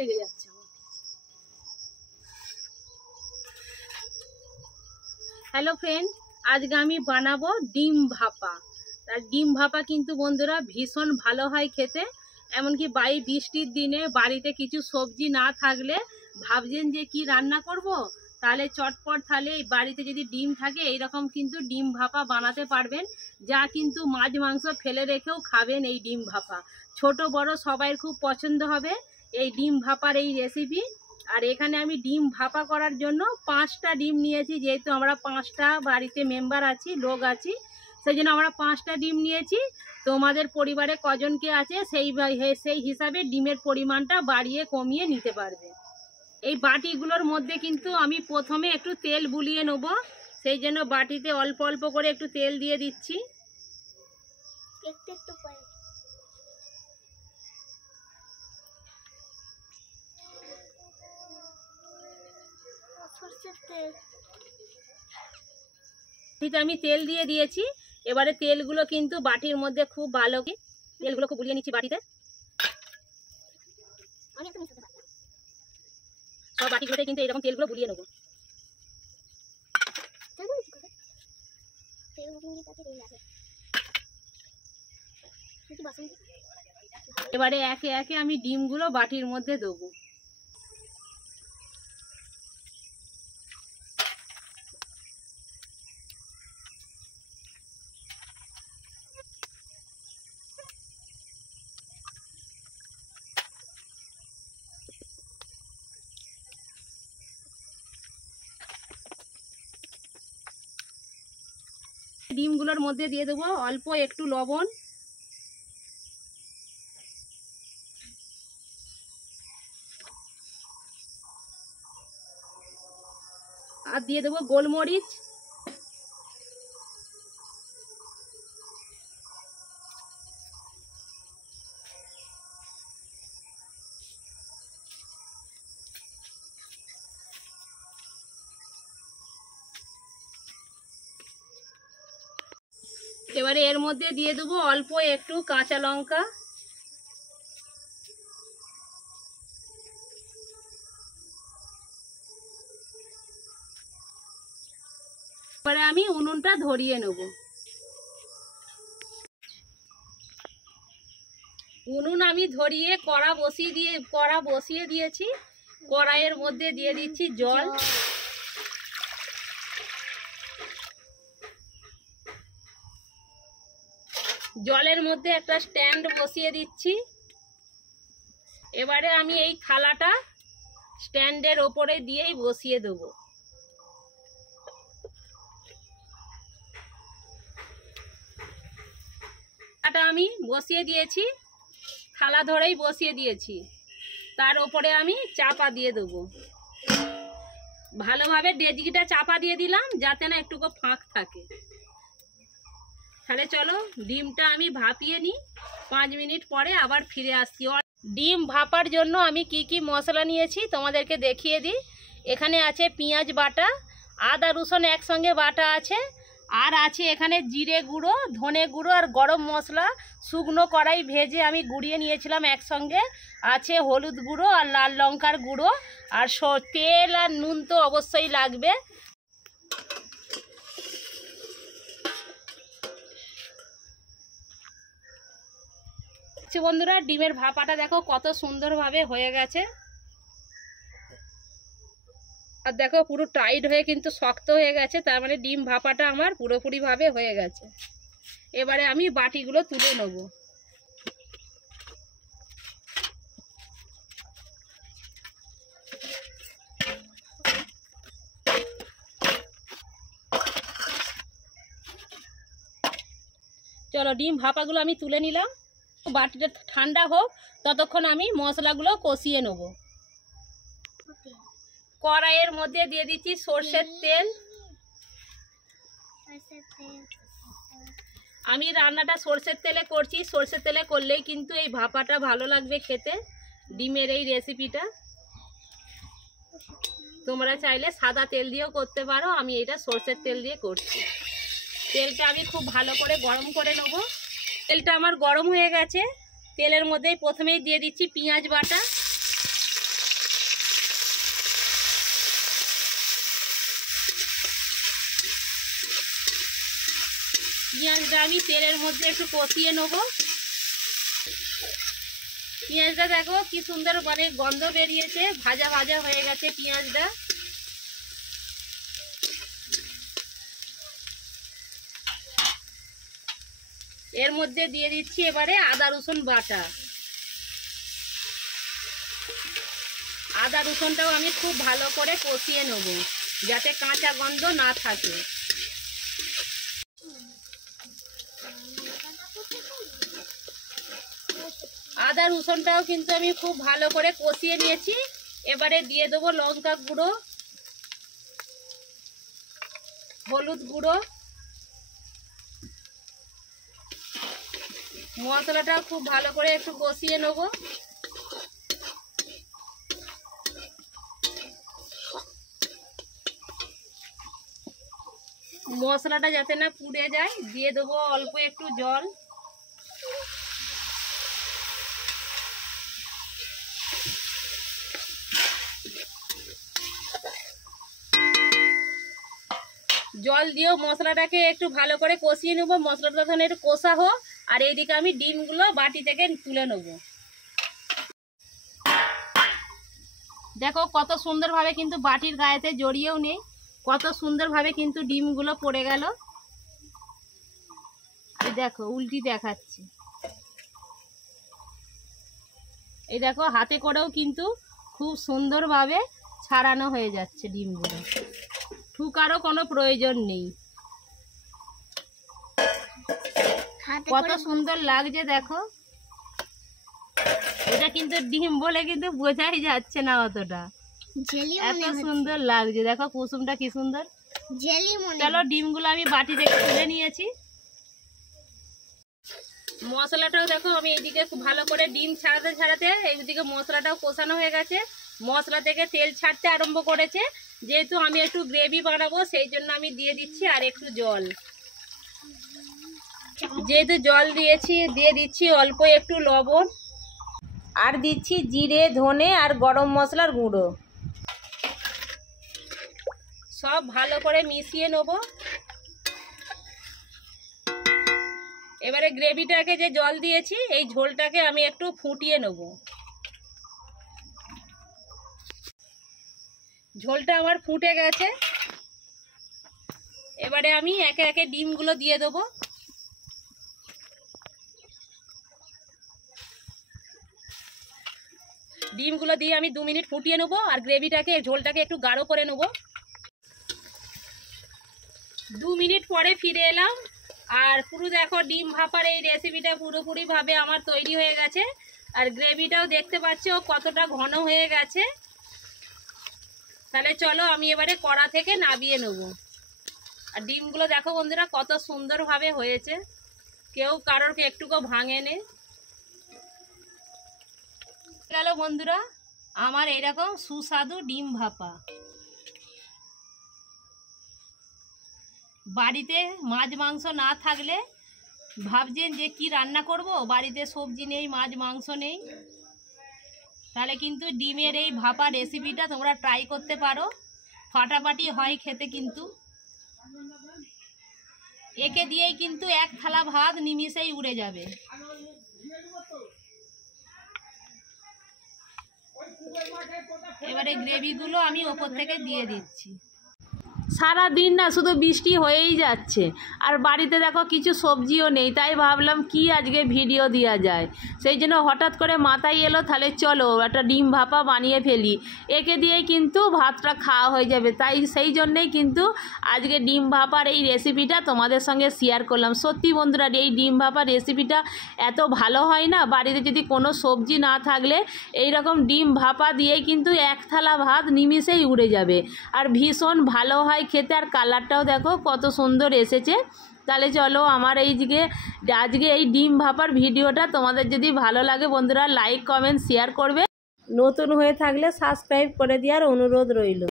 লেগে যাচ্ছে। Hello friend, আজকে আমি বানাবো ডিম ভাপা। আর ডিম ভাপা কিন্তু বন্ধুরা ভীষণ ভালো হয় খেতে। এমনকি বৃষ্টির দিনে বাড়িতে কিছু সবজি না থাকলে ভাবছেন যে কি রান্না করব, তাহলে চটপট তাহলে বাড়িতে যদি ডিম থাকে এইরকম কিন্তু ডিম ভাপা বানাতে পারবেন, যা কিন্তু মাছ মাংস ফেলে রেখেও খাবেন। এই ডিম ভাপা ছোট বড় সবাই খুব পছন্দ হবে এই ডিম ভাপার এই রেসিপি। আর এখানে আমি ডিম ভাপা করার জন্য 5টা ডিম নিয়েছি, যেহেতু আমরা 5টা বাড়িতে মেম্বার আছি, লোক আছি, সেই জন্য আমরা 5টা ডিম নিয়েছি। তোমাদের পরিবারে কজনকে আছে সেই হিসাবে ডিমের পরিমাণটা বাড়িয়ে কমিয়ে নিতে পারবে। এই বাটিগুলোর মধ্যে কিন্তু আমি প্রথমে একটু তেল বুলিয়ে নেব, সেই জন্য বাটিতে অল্প অল্প করে একটু তেল দিয়ে দিচ্ছি। আমি তেল দিয়ে দিয়েছি। এবারে তেলগুলো কিন্তু বাটির মধ্যে খুব ভালো তেলগুলো খুব বুলিয়ে নিচ্ছি বাটিতে। সব বাটিগুলোতে কিন্তু এরকম তেলগুলো বুলিয়ে নেবো। এবারে একে একে আমি ডিমগুলো বাটির মধ্যে দেবো। ডিমগুলোর মধ্যে দিয়ে দেবো অল্প একটু লবণ, আর দিয়ে দেবো গোলমরিচ, এবারে এর মধ্যে দিয়ে দেবো অল্প একটু কাঁচা লঙ্কা, এবারে আমি উনুনটা ধরিয়ে নেব। উনুন আমি ধরিয়ে কড়া বসিয়ে দিয়েছি। কড়াইয়ের মধ্যে দিয়ে দিচ্ছি জল, জলের মধ্যে একটা স্ট্যান্ড বসিয়ে দিচ্ছি। এবারে আমি এই থালাটা স্ট্যান্ডের ওপরে দিয়েই বসিয়ে দেবো। থালাটা আমি বসিয়ে দিয়েছি, থালা ধরেই বসিয়ে দিয়েছি। তার ওপরে আমি চাপা দিয়ে দেবো। ভালোভাবে ডেচকিটা চাপা দিয়ে দিলাম যাতে না একটুকু ফাঁক থাকে। তাহলে চলো ডিমটা আমি ভাপিয়ে নিই, 5 মিনিট পরে আবার ফিরে আসছি। ডিম ভাপার জন্য আমি কি কি মশলা নিয়েছি তোমাদেরকে দেখিয়ে দিই। এখানে আছে পেঁয়াজ বাটা, আদা রসুন একসঙ্গে বাটা আছে, আর আছে এখানে জিরে গুঁড়ো, ধনে গুঁড়ো আর গরম মশলা শুকনো কড়াই ভেজে আমি গুঁড়িয়ে নিয়েছিলাম একসঙ্গে, আছে হলুদ গুঁড়ো আর লাল লঙ্কার গুঁড়ো, আর তেল আর নুন তো অবশ্যই লাগবে। বন্ধুরা ডিমের ভাপাটা দেখো কত সুন্দরভাবে হয়ে গেছে, আর দেখো পুরো টাইট হয়ে কিন্তু শক্ত হয়ে গেছে, তার মানে ডিম ভাপাটা আমার পুরোপুরিভাবে হয়ে গেছে। এবারে আমি বাটিগুলো তুলে নেব। চলো ডিম ভাপাগুলো আমি তুলে নিলাম। বাটিটা ঠান্ডা হোক, ততক্ষণ আমি মশলাগুলো কষিয়ে নেব। কড়াইয়ের মধ্যে দিয়ে দিচ্ছি সর্ষের তেল। আমি রান্নাটা সর্ষের তেলে করছি, সর্ষের তেলে করলেই কিন্তু এই ভাপাটা ভালো লাগবে খেতে, ডিমের এই রেসিপিটা। তোমরা চাইলে সাদা তেল দিয়েও করতে পারো, আমি এটা সর্ষের তেল দিয়ে করছি। তেলটা আমি খুব ভালো করে গরম করে নেব। তেলটা আমার গরম হয়ে গেছে, তেলের মধ্যেই প্রথমেই দিয়ে দিচ্ছি পেঁয়াজ বাটা, পেঁয়াজটা আমি তেলের মধ্যে একটু কষিয়ে নেব। পেঁয়াজটা দেখো কি সুন্দর মানে গন্ধ বেরিয়েছে, ভাজা ভাজা হয়ে গেছে পেঁয়াজটা। এর মধ্যে দিয়ে দিচ্ছি এবারে আদা রসুন বাটা। আদা রসুনটাও আমি খুব ভালো করে কষিয়ে নেব যাতে কাঁচা গন্ধ না থাকে। আদা রসুনটাও কিন্তু আমি খুব ভালো করে কষিয়ে নিয়েছি। এবারে দিয়ে দেবো লঙ্কা গুঁড়ো, হলুদ গুঁড়ো, মশলাটাও খুব ভালো করে একটু কষিয়ে নেব। মশলাটা যাতে না পুড়ে যায় দিয়ে দেবো অল্প একটু জল। জল দিয়েও মশলাটাকে একটু ভালো করে কষিয়ে নেবো। মশলাটা তখন একটু কষা হোক, আর এইদিকে আমি ডিমগুলো বাটি থেকে তুলে নেব। দেখো কত সুন্দরভাবে কিন্তু বাটির গায়েতে জড়িয়েও নেই, কত সুন্দরভাবে কিন্তু ডিমগুলো পড়ে গেল। এই দেখো উল্টি দেখাচ্ছি, এই দেখো হাতে করেও কিন্তু খুব সুন্দরভাবে ছাড়ানো হয়ে যাচ্ছে ডিমগুলো, ঠুকারও কোনো প্রয়োজন নেই। কত সুন্দর লাগছে দেখো। এটা কিন্তু ডিম বলে কিন্তু বোঝাই যাচ্ছে না অতটা, এত সুন্দর লাগছে। দেখো কুসুমটা কি সুন্দর। চলো ডিমগুলো আমি বাটি থেকে তুলে নিয়েছি। মশলাটাও দেখো আমি এইদিকে খুব ভালো করে ডিম ছাড়াতে ছাড়াতে এইদিকে মশলাটাও কষানো হয়ে গেছে। মশলা থেকে তেল ছাড়তে আরম্ভ করেছে। যেহেতু আমি একটু গ্রেভি বানাবো সেই জন্য আমি দিয়ে দিচ্ছি আর একটু জল। যেহেতু জল দিয়েছি দিয়ে দিচ্ছি অল্প একটু লবণ, আর দিচ্ছি জিরে, ধনে আর গরম মশলার গুঁড়ো। সব ভালো করে মিশিয়ে নেব। এবারে গ্রেভিটাকে যে জল দিয়েছি এই ঝোলটাকে আমি একটু ফুটিয়ে নেব। ঝোলটা আমার ফুটে গেছে। এবারে আমি একে একে ডিমগুলো দিয়ে দেবো। ডিমগুলো দিয়ে আমি 2 মিনিট ফুটিয়ে নেবো আর গ্রেভিটাকে ঝোলটাকে একটু গাঢ় করে নেব। 2 মিনিট পরে ফিরে এলাম আর পুরো দেখো ডিম ভাপার এই রেসিপিটা পুরোপুরিভাবে আমার তৈরি হয়ে গেছে। আর গ্রেভিটাও দেখতে পাচ্ছ কতটা ঘন হয়ে গেছে। তাহলে চলো আমি এবারে কড়া থেকে নামিয়ে নেব। আর ডিমগুলো দেখো বন্ধুরা কত সুন্দরভাবে হয়েছে, কেউ কারোর একটুকু ভাঙেনি। গেল বন্ধুরা আমার এরকম সুস্বাদু ডিম ভাপা। বাড়িতে মাছ মাংস না থাকলে ভাবছেন যে কি রান্না করব, বাড়িতে সবজি নেই, মাছ মাংস নেই, তাহলে কিন্তু ডিমের এই ভাপা রেসিপিটা তোমরা ট্রাই করতে পারো। ফাটাফাটি হয় খেতে, কিন্তু একে দিয়েই কিন্তু এক থালা ভাত নিমিষেই উড়ে যাবে। এবারে গ্রেভিগুলো আমি ওপর থেকে দিয়ে দিচ্ছি। সারা দিন না শুধু বৃষ্টি হয়েই যাচ্ছে, আর বাড়িতে দেখো কিছু সবজিও নেই, তাই ভাবলাম কি আজকে ভিডিও দেওয়া যায়। সেই জন্য হঠাৎ করে মাথায় এলো তাহলে চলো একটা ডিম ভাপা বানিয়ে ফেলি, একে দিয়েই কিন্তু ভাতটা খাওয়া হয়ে যাবে। তাই সেই জন্যেই কিন্তু আজকে ডিম ভাপার এই রেসিপিটা তোমাদের সঙ্গে শেয়ার করলাম। সত্যি বন্ধুরা এই ডিম ভাপার রেসিপিটা এত ভালো হয় না, বাড়িতে যদি কোনো সবজি না থাকলে এই রকম ডিম ভাপা দিয়েই কিন্তু এক থালা ভাত নিমিষেই উড়ে যাবে, আর ভীষণ ভালো হয় খেতে। আর কালারটাও দেখো কত সুন্দর এসেছে। তাহলে চলো আমার আজকে এই ডিম ভাপার ভিডিওটা তোমাদের যদি ভালো লাগে বন্ধুরা লাইক কমেন্ট শেয়ার করবে, নতুন হয়ে থাকলে সাবস্ক্রাইব করে দেওয়ার অনুরোধ রইল।